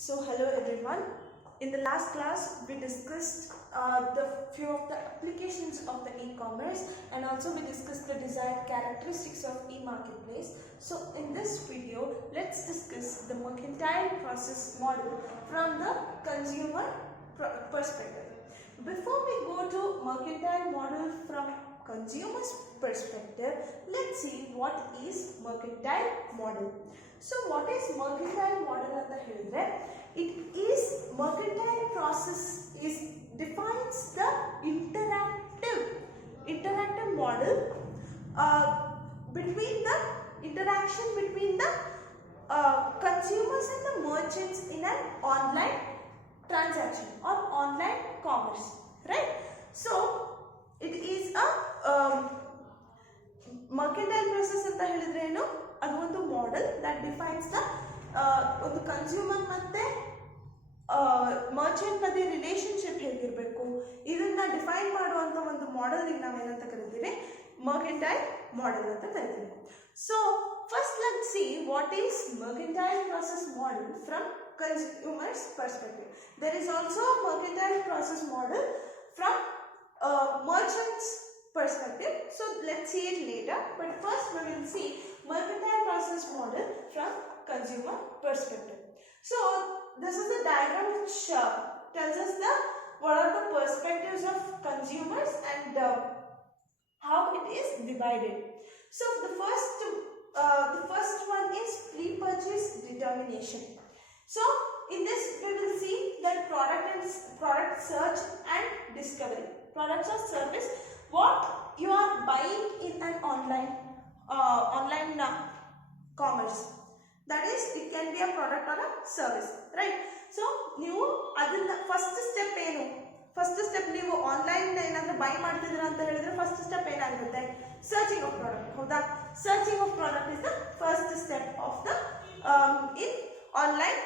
So hello everyone. In the last class we discussed the few of the applications of the e-commerce, and also we discussed the desired characteristics of e-marketplace. So in this video let's discuss the mercantile process model from the consumer perspective. Before we go to mercantile model from consumer's perspective, let's see what is mercantile model. So what is mercantile model ಅಂತ ಹೇಳಿದ್ರೆ, it is mercantile process is defines the interactive model between the interaction between the consumers and the merchants in an online transaction or online commerce, right? So it is a mercantile process ಅಂತ ಹೇಳಿದ್ರೆ ಏನು, ಅದು ಒಂದು model that defines the ಒಂದು ಕನ್ಸ್ಯೂಮರ್ ಮತ್ತೆ ಮರ್ಚೆಂಟ್ ಮಧ್ಯೆ ರಿಲೇಶನ್ಶಿಪ್ ಹೇಗಿರಬೇಕು ಇದನ್ನ ಡಿಫೈನ್ ಮಾಡುವಂತ ಒಂದು ಮಾಡೆಲ್ ನಾವೇನಂತ ಕರಿತೀವಿ, mercantile model ಅಂತ ಕರಿತೀವಿ. So first let's see what is mercantile process model from consumers perspective. There is also a mercantile process model from merchants perspective. So let's see it later, but first we will see mercantile process model from consumer perspective. So this is a diagram which tells us what are the perspectives of consumers and how it is divided. So the first one is pre-purchase determination. So in this we will see that product search and discovery, products or service what you are buying in an online commerce. That is, it can be a product or a service, right? So ನೀವು ಅದನ್ನ first step ನೀವು ಆನ್ಲೈನ್ ಏನಾದರೂ ಬೈ ಮಾಡ್ತಿದ್ದೀರಾ ಅಂತ ಹೇಳಿದ್ರೆ first step ಏನಾಗಿರುತ್ತೆ, searching of product. ಹೌದಾ? Searching of product is the first step of the in online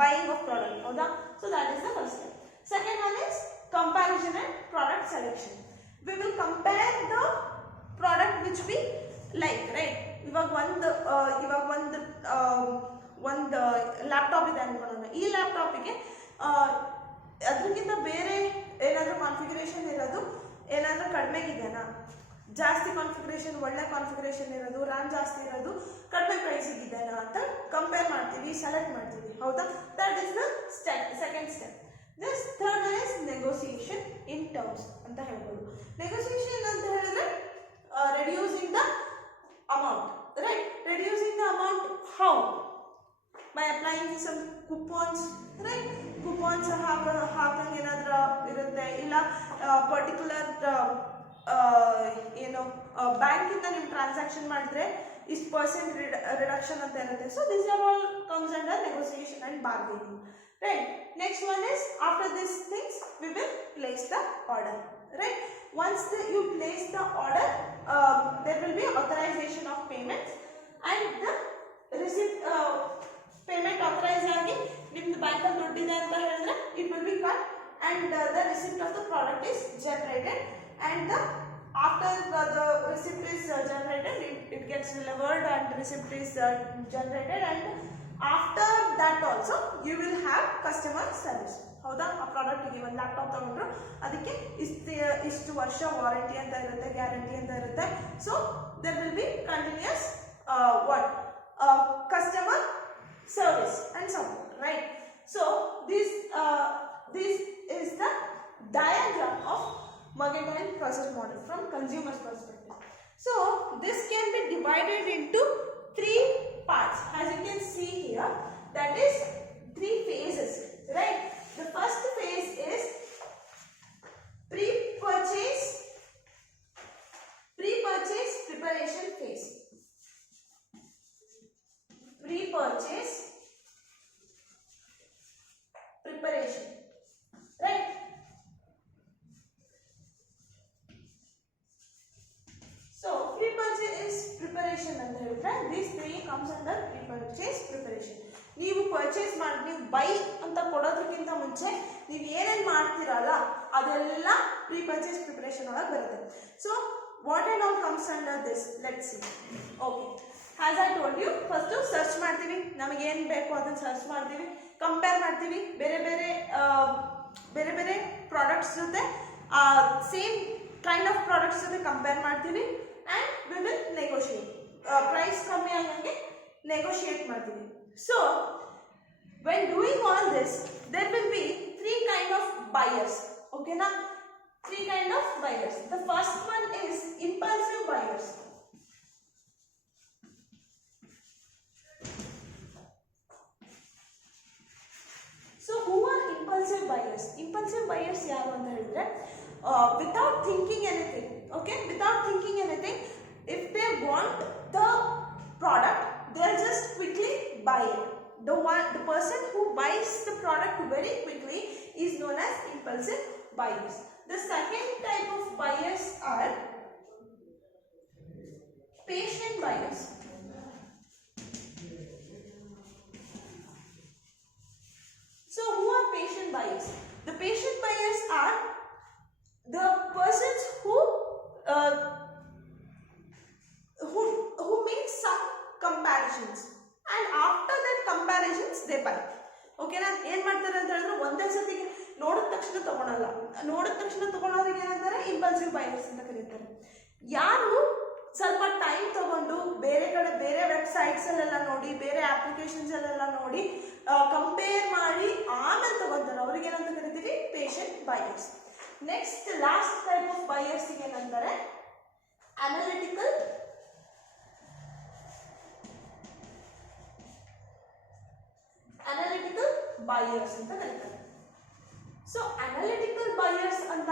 buying of product. ಹೌದಾ? So that is the first step. Second one is comparison and product selection. We will compare the product which we like, right? ಇವಾಗ ಒಂದು ಲ್ಯಾಪ್ಟಾಪ್ ಇದೆ ಅನ್ಕೊಳ್ಳೋಣ. ಈ ಲ್ಯಾಪ್ಟಾಪಿಗೆ ಅದಕ್ಕಿಂತ ಬೇರೆ ಏನಾದರೂ ಕಾನ್ಫಿಗರೇಷನ್ ಇರೋದು ಏನಾದರೂ ಕಡಿಮೆಗಿದೆನಾ, ಜಾಸ್ತಿ ಕಾನ್ಫಿಗರೇಷನ್ ಒಳ್ಳೆ ಕಾನ್ಫಿಗರೇಷನ್ ಇರೋದು, ರ್ಯಾಮ್ ಜಾಸ್ತಿ ಇರೋದು ಕಡಿಮೆ ಪ್ರೈಸಿಗಿದೆನಾ ಅಂತ ಕಂಪೇರ್ ಮಾಡ್ತೀವಿ, ಸೆಲೆಕ್ಟ್ ಮಾಡ್ತೀವಿ. ಹೌದಾ? That is the second step. This third one is negotiation in terms ಅಂತ ಹೇಳ್ಬೋದು. ನೆಗೋಸಿಯೇಷನ್ ಅಂತ ಹೇಳಿದ್ರೆ reducing the amount, right? Reducing the amount how? By applying some coupons, right? Coupons ಹಾಕಂಗೆ ಏನಾದರೂ ಇರುತ್ತೆ, ಇಲ್ಲ ಪರ್ಟಿಕ್ಯುಲರ್ ಏನು ಬ್ಯಾಂಕಿಂದ ನೀವು ಟ್ರಾನ್ಸಾಕ್ಷನ್ ಮಾಡಿದ್ರೆ ಇಷ್ಟು ಪರ್ಸೆಂಟ್ ರಿಡಕ್ಷನ್ ಅಂತ ಇರುತ್ತೆ. So this are all comes under negotiation and bargaining, right? Next one is after these things we will place the order, right? Once you place the order, there will be authorization of payments and the receipt payment authorized agi nimdu bank alli ದುಡ್ಡಿದೆ ಅಂತ ಹೇಳಿದ್ರೆ it will be cut and the receipt of the product is generated, and after the receipt is generated it gets delivered and receipt is generated, and after that also you will have customer service. ಹೌದಾ? ಆ ಪ್ರಾಡಕ್ಟಿಗೆ ಒಂದು ಲ್ಯಾಪ್ಟಾಪ್ ತಗೊಂಡ್ರು ಅದಕ್ಕೆ ಇಷ್ಟು ವರ್ಷ ವಾರಂಟಿ ಅಂತ ಇರುತ್ತೆ, ಗ್ಯಾರಂಟಿ ಅಂತ ಇರುತ್ತೆ. So there will be continuous customer service and support, right? So this is the diagram of mercantile process model from consumer's perspective. So this can be divided into three parts, as you can see here. That is three phases, right? The first phase is pre-purchase preparation phase. Pre-purchase preparation, right? So pre-purchase preparation ಅಂತ ಹೇಳಿದ್ರೆ these three comes under pre-purchase preparation. ನೀವು ಪರ್ಚೇಸ್ ಮಾಡಿ ನೀವು ಬೈ ಅಂತ ಕೊಡೋದಕ್ಕಿಂತ ಮುಂಚೆ ನೀವು ಏನೇನು ಮಾಡ್ತೀರಲ್ಲ ಅದೆಲ್ಲ ಪ್ರೀ ಪರ್ಚೇಸ್ ಪ್ರಿಪರೇಷನ್ ಒಳಗೆ ಬರುತ್ತೆ. So what all comes under this, let's see. Okay, as I told you, first search ಮಾಡ್ತೀವಿ. ನಮಗೆ ಏನು ಬೇಕು ಅದನ್ನು ಸರ್ಚ್ ಮಾಡ್ತೀವಿ, ಕಂಪೇರ್ ಮಾಡ್ತೀವಿ ಬೇರೆ ಬೇರೆ ಪ್ರಾಡಕ್ಟ್ಸ್ ಜೊತೆ, ಸೇಮ್ ಕೈಂಡ್ ಆಫ್ ಪ್ರಾಡಕ್ಟ್ಸ್ ಜೊತೆ ಕಂಪೇರ್ ಮಾಡ್ತೀವಿ and we will negotiate, price ಕಮ್ಮಿ ಆಗಂಗೆ ನೆಗೋಷಿಯೇಟ್ ಮಾಡ್ತೀವಿ. So when doing all this there will be three kind of buyers. Okay na, three kind of buyers. The first one is impulsive buyers. So who are impulsive buyers? Impulsive buyers yaru anta helidre without thinking anything, okay, without thinking anything, if they want the product they'll just quickly buy it. The person who buys the product very quickly is known as impulsive buyers. The second type of buyers are patient buyers. So who are patient buyers? The patient buyers are the persons who make some comparisons and after that comparisons they buy. Okay na, ಏನು ಮಾಡ್ತಾರೆ ಅಂತ ಹೇಳಿದ್ರೆ ಒಂದೇ ಸತಿಗೆ ನೋಡಿದ ತಕ್ಷಣ ತಗೊಳಲ್ಲ, ನೋಡಿದ ತಕ್ಷಣ ತಗೊಳ್ಳೋರಿಗೆ ಏನಂತಾರೆ ಇಂಪಲ್ಸಿವ್ ಬೈಯರ್ಸ್ ಅಂತ ಕರೀತಾರೆ. ಯಾರು ಸ್ವಲ್ಪ ಟೈಮ್ ತಗೊಂಡು ಬೇರೆ ಕಡೆ ಬೇರೆ ವೆಬ್ಸೈಟ್ಸ್ ಅಲ್ಲೆಲ್ಲ ನೋಡಿ, ಬೇರೆ ಅಪ್ಲಿಕೇಶನ್ಸ್ ಅಲ್ಲೆಲ್ಲ ನೋಡಿ ಕಂಪೇರ್ ಮಾಡಿ ಆಮೇಲೆ ತಗೊಂತಾರೆ ಅವ್ರಿಗೆ ಏನಂತ ಕರಿತೀವಿ patient buyers. Next last type of buyers ಏನಂತಾರೆ ಅನಾಲಿಟಿಕಲ್ ಬೈಯರ್ಸ್ ಅಂತ ಕರೀತಾರೆ. ಸೊ ಅನಾಲಿಟಿಕಲ್ ಬೈಯರ್ಸ್ ಅಂತ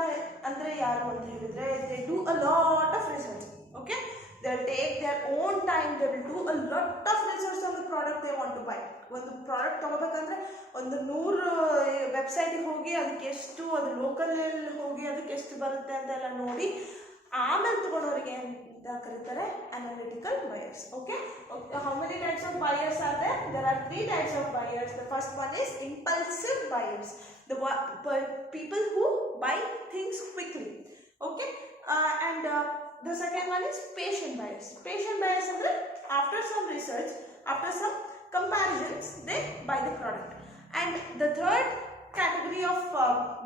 ಅಂದ್ರೆ ಯಾರು ಅಂತ ಹೇಳಿದ್ರೆ they do a lot of research. Okay, they'll take their own time, they will do a lot of research on the product they want to buy. ಒಂದು ಪ್ರಾಡಕ್ಟ್ ತಗೋಬೇಕಂದ್ರೆ ಒಂದು 100 ವೆಬ್ಸೈಟಿಗೆ ಹೋಗಿ ಅದಕ್ಕೆ ಎಷ್ಟು, ಅದು ಲೋಕಲಲ್ಲಿ ಹೋಗಿ ಅದಕ್ಕೆ ಎಷ್ಟು ಬರುತ್ತೆ ಅಂತೆಲ್ಲ ನೋಡಿ ಆಮೇಲೆ ತಗೊಳ್ಳೋರಿಗೆ ಅಂತ ಕರೀತಾರೆ analytical buyers. Okay, how many types of buyers are there? There are 3 types of buyers. The first one is impulsive buyers, the people who buy things quickly. Okay, and the second one is patient buyers. Patient buyers andre after some research, after some comparisons they buy the product. And the third category of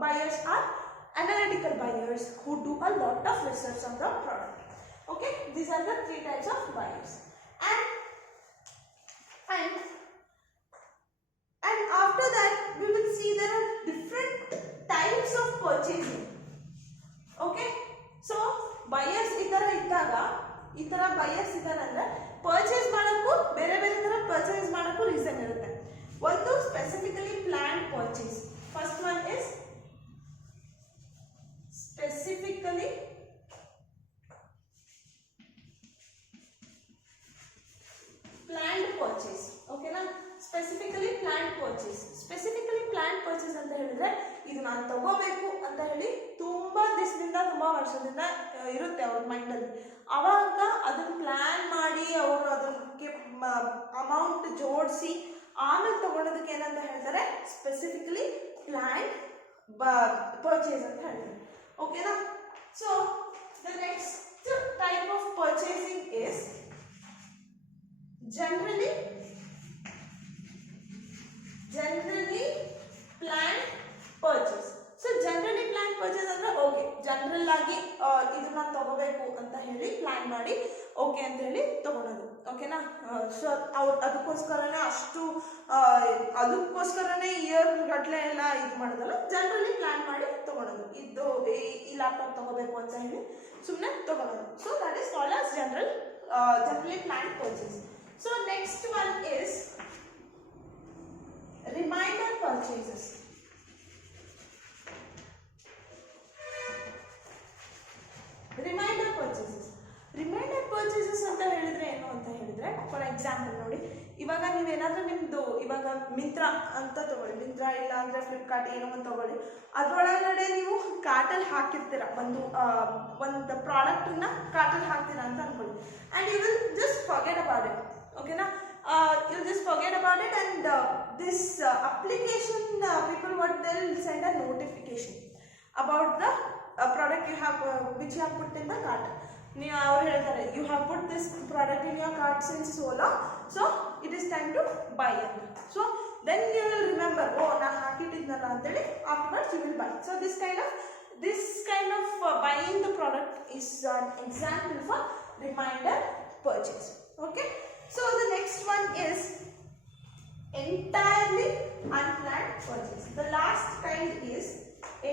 buyers are analytical buyers who do a lot of research on the product. Okay, these are the 3 types of buyers. And after that we will see there are different types of purchasing. Okay, so buyers ಈ ತರ buyers ಇದ್ದಾರೆ ಅಂದ್ರೆ ಪರ್ಚೇಸ್ ಮಾಡೋಕ್ಕೂ ಬೇರೆ ಬೇರೆ ತರ ಪರ್ಚೇಸ್ ಮಾಡೋಕ್ಕೂ ರೀಸನ್ ಇರುತ್ತೆ. ಒಂದು specifically planned purchase. First one is specifically planned purchase. Okay na, specifically planned purchase. Specifically planned purchase ಅಂತ ಹೇಳಿದ್ರೆ ಇದು ನಾನು ತಗೋಬೇಕು ಅಂತ ಹೇಳಿ ತುಂಬಾ ದಿವಸದಿಂದ ತುಂಬಾ ವರ್ಷದಿಂದ ಇರುತ್ತೆ ಅವ್ರ ಮೈಂಡ್ ಅಲ್ಲಿ. ಅವಾಗ ಅದನ್ನ ಪ್ಲಾನ್ ಮಾಡಿ ಅವರು ಅದಕ್ಕೆ ಅಮೌಂಟ್ ಜೋಡಿಸಿ ಆಮೇಲೆ ತಗೊಳ್ಳೋದಕ್ಕೆ ಏನಂತ ಹೇಳ್ತಾರೆ ಸ್ಪೆಸಿಫಿಕಲಿ ಪ್ಲಾನ್ಡ್ ಪರ್ಚೇಸ್ ಅಂತ ಹೇಳ್ತಾರೆ. Okay na, so the next type of purchasing is generally planned purchase. So generally planned purchase ಅಂದ್ರೆ ಓಕೆ ಜನರಲ್ ಆಗಿ ಇದನ್ನ ತಗೋಬೇಕು ಅಂತ ಹೇಳಿ ಪ್ಲಾನ್ ಮಾಡಿ ಓಕೆ ಅಂತ ಹೇಳಿ ತಗೊಳ್ಳೋದು. ಓಕೆನಾ, ಸೊ ಅವ್ರು ಅದಕ್ಕೋಸ್ಕರನೇ ಅದಕ್ಕೋಸ್ಕರನೇ ಇಯರ್ ಗಟ್ಟಲೆ ಎಲ್ಲ ಇದು ಮಾಡೋದಲ್ಲ, ಜನರಲಿ ಪ್ಲಾನ್ ಮಾಡಿ ತಗೊಳ್ಳೋದು. ಇದು ಈ ಲ್ಯಾಪ್ಟಾಪ್ ತಗೋಬೇಕು ಅಂತ ಹೇಳಿ ಸುಮ್ಮನೆ ತಗೊಳ್ಳೋದು. So that is called as generally planned purchase. So next one is reminder purchases. Reminder purchases ಅಂತ ಹೇಳಿದ್ರೆ ಏನು ಅಂತ ಹೇಳಿದ್ರೆ, ಫಾರ್ ಎಕ್ಸಾಂಪಲ್ ನೋಡಿ, ಇವಾಗ ನೀವೇನಾದ್ರೂ ನಿಮ್ದು ಇವಾಗ ಮಿಂತ್ರಾ ಅಂತ ತಗೊಳ್ಳಿ, ಮಿಂತ್ರಾ ಇಲ್ಲ ಅಂದ್ರೆ ಫ್ಲಿಪ್ಕಾರ್ಟ್ ಏನೋ ಒಂದು ತಗೊಳ್ಳಿ, ಅದ್ರೊಳಗಡೆ ನೀವು ಕಾರ್ಟಲ್ಲಿ ಹಾಕಿರ್ತೀರ, ಒಂದು ಪ್ರಾಡಕ್ಟನ್ನ ಕಾರ್ಟಲ್ಲಿ ಹಾಕ್ತೀರಾ ಅಂತ ಅನ್ಕೊಳ್ಳಿ, and you will just forget about it. ಓಕೆನಾ, you just forget about it, and this application people what they'll send a notification about the product you have which you have put in the cart. You have put this product in your cart since so long, so it is time to to buy ಅಂತ. So then you will remember, oh ನಾನು ಹಾಕಿಟ್ಟಿದ್ನಲ್ಲ ಅಂತೇಳಿ afterwards you will buy. So this kind of buying the product is an example for reminder purchase. Okay, so the next one is entirely unplanned purchase. The last kind is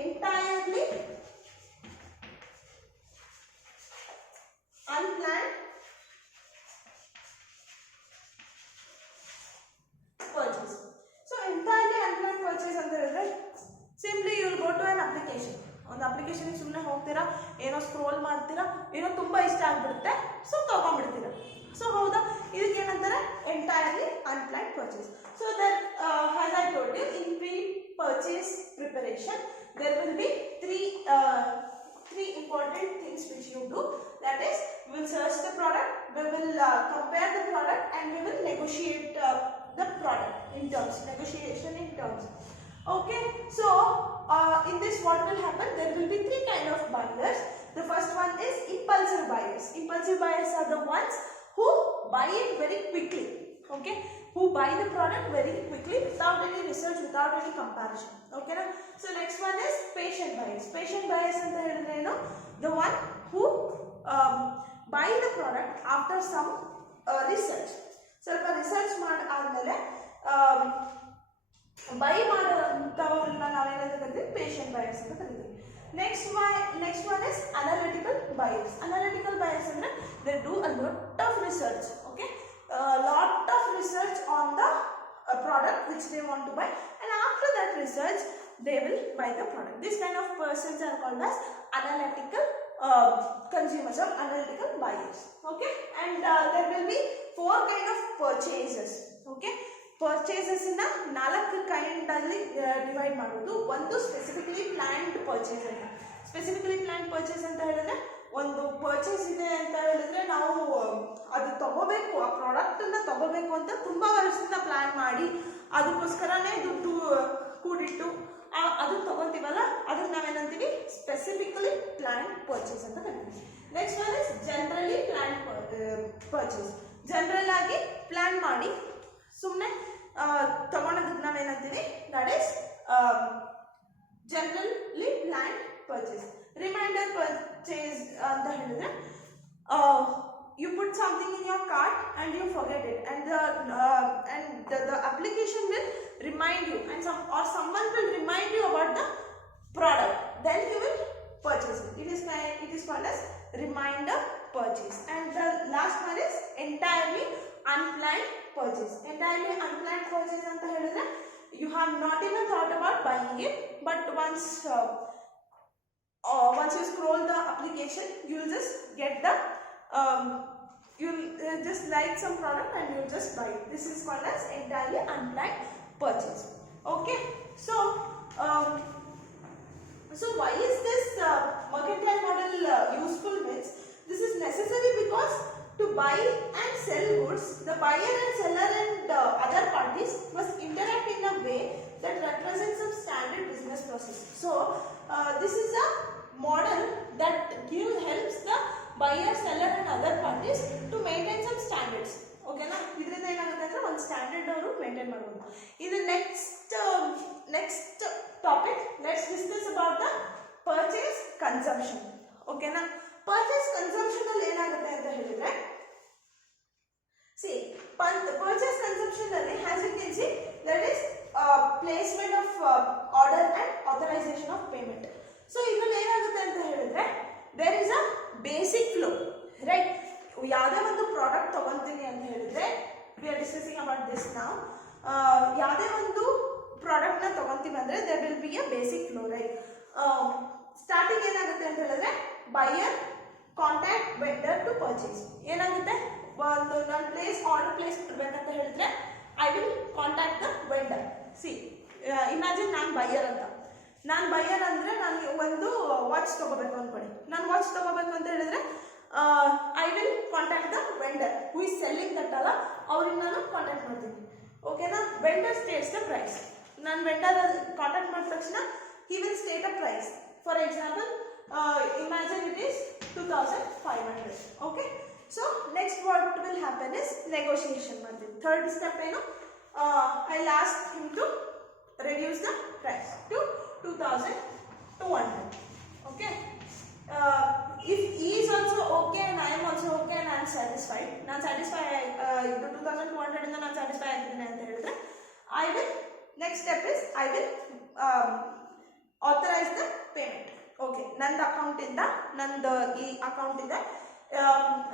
entirely unplanned purchase. So entirely unplanned purchase ಅಂತ ಹೇಳಿದ್ರೆ simply you will go to an application. ಒಂದು ಅಪ್ಲಿಕೇಶನ್ ಸುಮ್ಮನೆ ಹೋಗ್ತೀರಾ, ಏನೋ ಸ್ಕ್ರೋಲ್ ಮಾಡ್ತೀರಾ, ಏನೋ ತುಂಬಾ ಇಷ್ಟ ಆಗ್ಬಿಡುತ್ತೆ, ಸೊ ತಗೊಂಡ್ಬಿಡ್ತೀರಾ. ಸೊ ಹೌದಾ, ಇದಕ್ಕೆ ಏನಂತಾರೆ entirely unplanned purchase. So that as I told you, in pre-purchase preparation there will be three important things which you do. That is, we will search the product, we will compare the product, and we will negotiate the product in terms, negotiation in terms. Okay, so in this what will happen, there will be three kind of buyers. The first one is impulsive buyers. Impulsive buyers are the ones who buy it very quickly, okay, who buy the product very quickly without any research, without any comparison. Okay na? So next one is patient buyers. Patient buyers anta helidre eno, the one who buy the product after some research. ಸ್ವಲ್ಪ ರಿಸರ್ಚ್ ಮಾಡಿ ಆದ್ಮೇಲೆ ಬೈ ಮಾಡೋಂಥವ್ರನ್ನ ನಾವೇನಂತ ಕರಿತೀವಿ, patient buyers ಅಂತ ಕರಿತೀವಿ. Next one is analytical buyers. Analytical buyers ಅಂದ್ರೆ they do a lot of research, okay, lot of research on the product which they want to buy, and after that research they will buy the product. This kind of persons are called as analytical consumers or analytical buyers. Okay, and there will be four kind of purchases. Okay, purchases in a ನಾಲ್ಕು ಕೈಂಡ್ ಅಲ್ಲಿ ಡಿವೈಡ್ ಮಾಡೋದು. ಒಂದು specifically planned purchase ಅಂತ. Specifically planned purchase ಅಂತ ಹೇಳಿದ್ರೆ, ಒಂದು ಪರ್ಚೇಸ್ ಇದೆ ಅಂತ ಹೇಳಿದ್ರೆ ನಾವು ಅದು ತಗೋಬೇಕು, ಆ ಪ್ರಾಡಕ್ಟ್ ಅನ್ನ ತಗೋಬೇಕು ಅಂತ ತುಂಬಾ ವರ್ಷದಿಂದ ಪ್ಲಾನ್ ಮಾಡಿ ಅದಕ್ಕೋಸ್ಕರನೇ ದುಡ್ಡು ಕೂಡಿಟ್ಟು ಅದು ತಗೊಂತೀವಲ್ಲ, ಅದಕ್ಕೆ ನಾವೇನಂತೀವಿ, ಸ್ಪೆಸಿಫಿಕಲಿ ಪ್ಲಾನ್ಡ್ ಪರ್ಚೇಸ್ ಅಂತ ಕರಿತೀವಿ. Next one is generally planned purchase. General ಆಗಿ ಪ್ಲಾನ್ ಮಾಡಿ ಸುಮ್ಮನೆ ತಗೊಂಡದಕ್ಕೆ ನಾವೇನಂತೀವಿ, that is generally planned purchase. Reminder purchase ಅಂತ ಹೇಳಿದ್ರೆ, you put something in your cart and you forget it, and the application will remind you, and someone will remind you about the product, then you will purchase it. It is called as reminder purchase. And the last one is entirely unplanned purchase. Entirely unplanned purchase anta helidre, you have not even thought about buying it, but once you scroll the application, you will just get the you'll just like some product and you'll just buy it. This is called as entirely unplanned purchase. Okay, so why is this mercantile model useful? Means this is necessary because to buy and sell goods, the buyer and seller and other parties must interact in a way that represents some standard business process. So this is a model that helps the buyer, seller and other parties to maintain some standards. Okay na? ಇದರಿಂದ ಏನಾಗುತ್ತೆ ಅಂದ್ರೆ ಒಂದು ಸ್ಟ್ಯಾಂಡರ್ಡ್ ಅವರು ಮೇಂಟೈನ್ ಮಾಡಬಹುದು. ಇದು next topic. Let's discuss about the purchase consumption. ಓಕೆನಾ? Purchase consumption ಅಲ್ಲಿ ಏನಾಗುತ್ತೆ ಅಂತ ಹೇಳಿದ್ರೆ, ಪರ್ಚೇಸ್ ಕನ್ಸಂಪ್ಷನ್ ಅಲ್ಲಿ as you can see, that is placement of order and authorization of payment. So ಇದರಲ್ಲಿ ಏನಾಗುತ್ತೆ ಅಂತ ಹೇಳಿದ್ರೆ, there is a basic flow, right? ಯಾವುದೇ ಒಂದು ಪ್ರಾಡಕ್ಟ್ ತಗೊಂತೀನಿ ಅಂತ ಹೇಳಿದ್ರೆ, we are discussing about this now. ಯಾವುದೇ ಒಂದು ಪ್ರಾಡಕ್ಟ್ ನ ತಗೊಂತೀವಿ ಅಂದ್ರೆ there will be a basic flow, right? Starting ಏನಾಗುತ್ತೆ ಅಂತ ಹೇಳಿದ್ರೆ, buyer contact vendor to purchase. ಏನಾಗುತ್ತೆ, ಒಂದು ನಾನು ಆರ್ಡರ್ ಪ್ಲೇಸ್ ಮಾಡಬೇಕಂತ ಹೇಳಿದ್ರೆ, I will contact the vendor. Imagine ನಾನು ಬೈಯರ್ ಅಂತ. ನಾನು ಬೈಯರ್ ಅಂದರೆ ನನಗೆ ಒಂದು ವಾಚ್ ತೊಗೋಬೇಕು ಅಂದ್ಕೊಳ್ಳಿ. ನಾನು ವಾಚ್ ತೊಗೋಬೇಕು ಅಂತ ಹೇಳಿದ್ರೆ, I will contact the vendor who is selling that ಅಲ್ಲ, ಅವ್ರಿಗೆ ನಾನು ಕಾಂಟ್ಯಾಕ್ಟ್ ಮಾಡ್ತೀನಿ. ಓಕೆನಾ? Vendor states the price. ನಾನು ವೆಂಡರ್ ಕಾಂಟ್ಯಾಕ್ಟ್ ಮಾಡಿದ ತಕ್ಷಣ he will state a price. For example, imagine it is 2500. Okay, so next what will happen is negotiation ಮಾಡ್ತೀವಿ. Third step ಏನು, I last him to reduce the price to 2200. Okay, if he is also okay and I am also okay and I am satisfied, ನಾನು satisfied into 2200 ಇಂದ ನಾನು satisfied ಆಗಿದ್ದೀನಿ ಅಂತ ಹೇಳಿದ್ರೆ I will, next step is I will authorize the payment. Okay, ನಂದು ಅಕೌಂಟ್ ಇಂದ, ನಂದು ಈ ಅಕೌಂಟ್ ಇದೆ,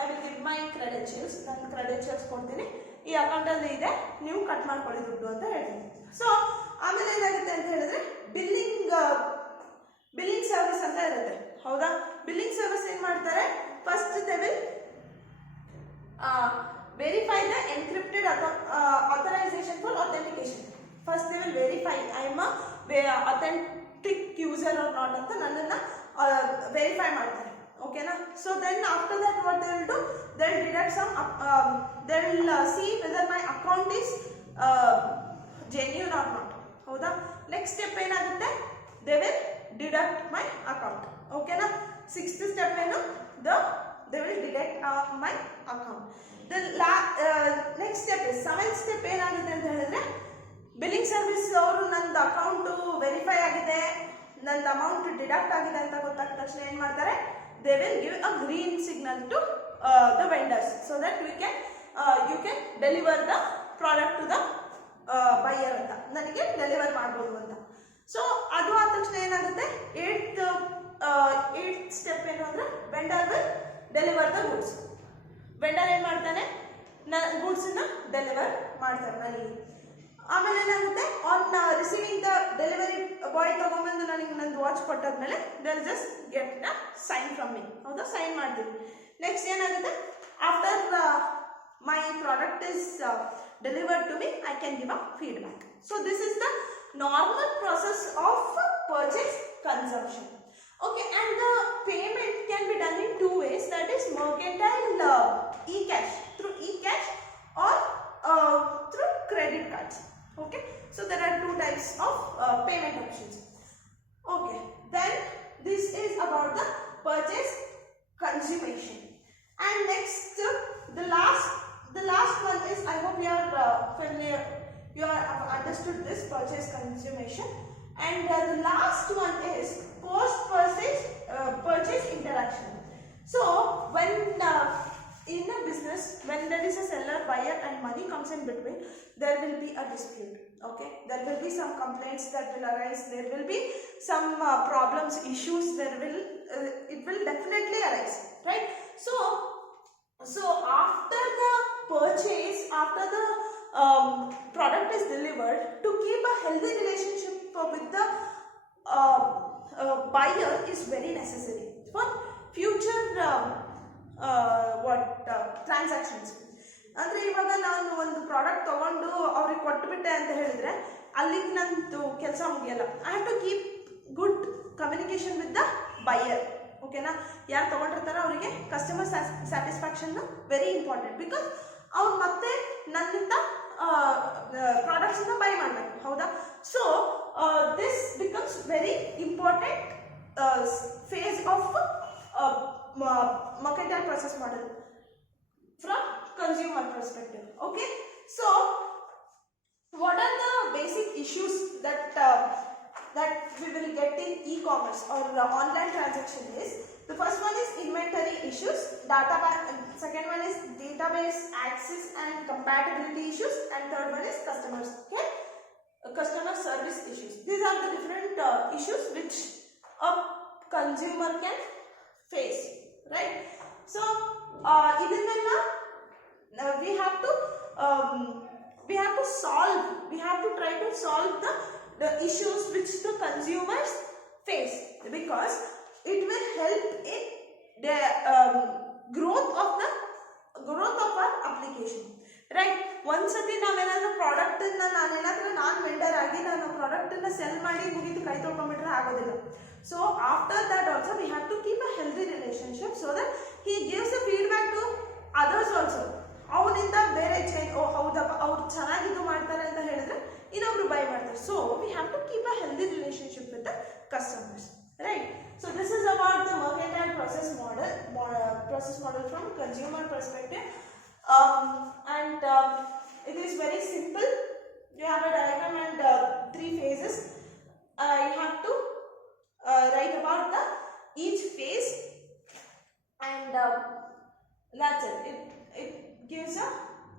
I will give my credentials, ನನ್ನ ಕ್ರೆಡೆನ್ಷಿಯಲ್ಸ್ ಕೊಡ್ತೀನಿ, ಈ ಅಕೌಂಟಲ್ಲಿ ಇದೆ, ನೀವು ಕಟ್ ಮಾಡ್ಕೊಳ್ಳಿ ದುಡ್ಡು ಅಂತ ಹೇಳ್ತೀನಿ. ಸೊ ಆಮೇಲೆ ಏನಾಗುತ್ತೆ ಅಂತ ಹೇಳಿದ್ರೆ ಬಿಲ್ಲಿಂಗ್ ಸರ್ವಿಸ್ ಅಂತ ಇರುತ್ತೆ. ಹೌದಾ, ಬಿಲ್ಲಿಂಗ್ ಸರ್ವಿಸ್ ಏನ್ ಮಾಡ್ತಾರೆ, first they will verify the encrypted authorization for authentication. First they will verify I am a authentic user or not ಅಂತ ನನ್ನನ್ನು ವೆರಿಫೈ ಮಾಡ್ತಾರೆ. ಓಕೆನಾ, so then after that what they will do, they will deduct some, they will see whether my account is genuine or not. ಹೌದಾ, next step ಏನಾಗುತ್ತೆ, they will deduct my account. ಓಕೆನಾ, sixth step ಏನು, they will deduct my account. Next step seventh step ಏನಾಗುತ್ತೆ ಅಂತ ಹೇಳಿದ್ರೆ, billing service ಅವರು ನಂದು account verify ಆಗಿದೆ, ನಂದು ಅಮೌಂಟ್ ಡಿಡಕ್ಟ್ ಆಗಿದೆ ಅಂತ ಗೊತ್ತಾದ ತಕ್ಷಣ ಏನು ಮಾಡ್ತಾರೆ, they will give a green signal to the vendors so that you can deliver the product to the buyer ಅಂತ, ನನಗೆ ಡೆಲಿವರ್ ಮಾಡ್ಬೋದು ಅಂತ. ಸೊ ಅದು ಆದ ತಕ್ಷಣ ಏನಾಗುತ್ತೆ, ಏಟ್ ಸ್ಟೆಪ್ ಏನು ಅಂದರೆ, vendor will deliver the goods. Vendor ಏನು ಮಾಡ್ತಾನೆ, ಗೂಡ್ಸನ್ನ ಡೆಲಿವರ್ ಮಾಡ್ತಾರೆ ನನಗೆ. ಆಮೇಲೆ ಏನಾಗುತ್ತೆ, on receiving the delivery boy ತಗೊಂಬಂದು ನನಗೆ ನಂದು ವಾಚ್ ಕೊಟ್ಟಾದ್ಮೇಲೆ they just get the sign from me. ಹೌದಾ, ಸೈನ್ ಮಾಡ್ತೀವಿ. ನೆಕ್ಸ್ಟ್ ಏನಾಗುತ್ತೆ, after my product is delivered to me, I can give a feedback. So this is the normal process of purchase consumption. Okay, and the payment can be done in two ways, that is mercantile e-cash, through e-cash or through credit cards. Okay, so there are two types of payment options. Okay, then this is about the purchase consummation. And next, the last one is, I hope you are familiar, you have understood this purchase consummation. And the last one is post purchase interaction. So when in a business, when there is a seller, buyer and money comes in between, there will be a dispute. Okay, there will be some complaints that will arise, there will be some problems, issues, it will definitely arise, right? So after the purchase, after the product is delivered, to keep a healthy relationship with the buyer is very necessary for future transactions. ಅಂದರೆ ಇವಾಗ ನಾನು ಒಂದು ಪ್ರಾಡಕ್ಟ್ ತಗೊಂಡು ಅವ್ರಿಗೆ ಕೊಟ್ಟುಬಿಟ್ಟೆ ಅಂತ ಹೇಳಿದ್ರೆ ಅಲ್ಲಿಗೆ ನಂದು ಕೆಲಸ ಮುಗಿಯಲ್ಲ. I have to keep good communication with the buyer. ಓಕೆನಾ, ಯಾರು ತೊಗೊಂಡಿರ್ತಾರೋ ಅವರಿಗೆ customer satisfaction very important, because ಅವ್ರು ಮತ್ತೆ ನನ್ನಿಂದ ಪ್ರಾಡಕ್ಟ್ಸನ್ನ ಬೈ ಮಾಡಬೇಕು. ಹೌದಾ, so this becomes very important phase of mercantile process model from consumer perspective. Okay, so what are the basic issues that we will get in e-commerce or online transaction is, the first one is inventory issues, second one is database access and compatibility issues, and third one is customer service issues. These are the different issues which a consumer can face, right? So idinella we have to try to solve the issues which the consumers face, because it will help in the growth of our application, right? ಒಂದ್ಸತಿ ನಾವೇನಾದ್ರೂ ಪ್ರಾಡಕ್ಟ್ ನಾನು ವೆಂಡರ್ ಆಗಿ ನಾನು ಪ್ರಾಡಕ್ಟ್ ಅನ್ನ ಸೆಲ್ ಮಾಡಿ ಮುಗಿದು ಕೈ ತೊಳ್ಕೊಂಡ್ಬಿಟ್ರೆ ಆಗೋದಿಲ್ಲ. So after that also we have to keep a healthy relationship so that he gives a feedback to others also. ಅವನಿಂದ ಬೇರೆ ಹೌದಪ್ಪ ಅವ್ರು ಚೆನ್ನಾಗಿದ್ದು ಮಾಡ್ತಾರೆ ಅಂತ ಹೇಳಿದ್ರೆ ಇನ್ನೊಬ್ರು ಬೈ ಮಾಡ್ತಾರೆ. So we have to keep a healthy relationship with the customers, right? So this is about the mercantile process model process model from consumer perspective, and it is very simple. You have a diagram and 3 phases. You have to write about each phase, and that's it. It gives a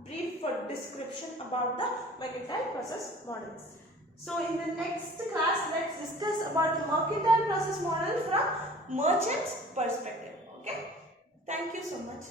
brief description about the mercantile process models. So in the next class, let's discuss about the mercantile process model from merchant's perspective. Okay. Thank you so much.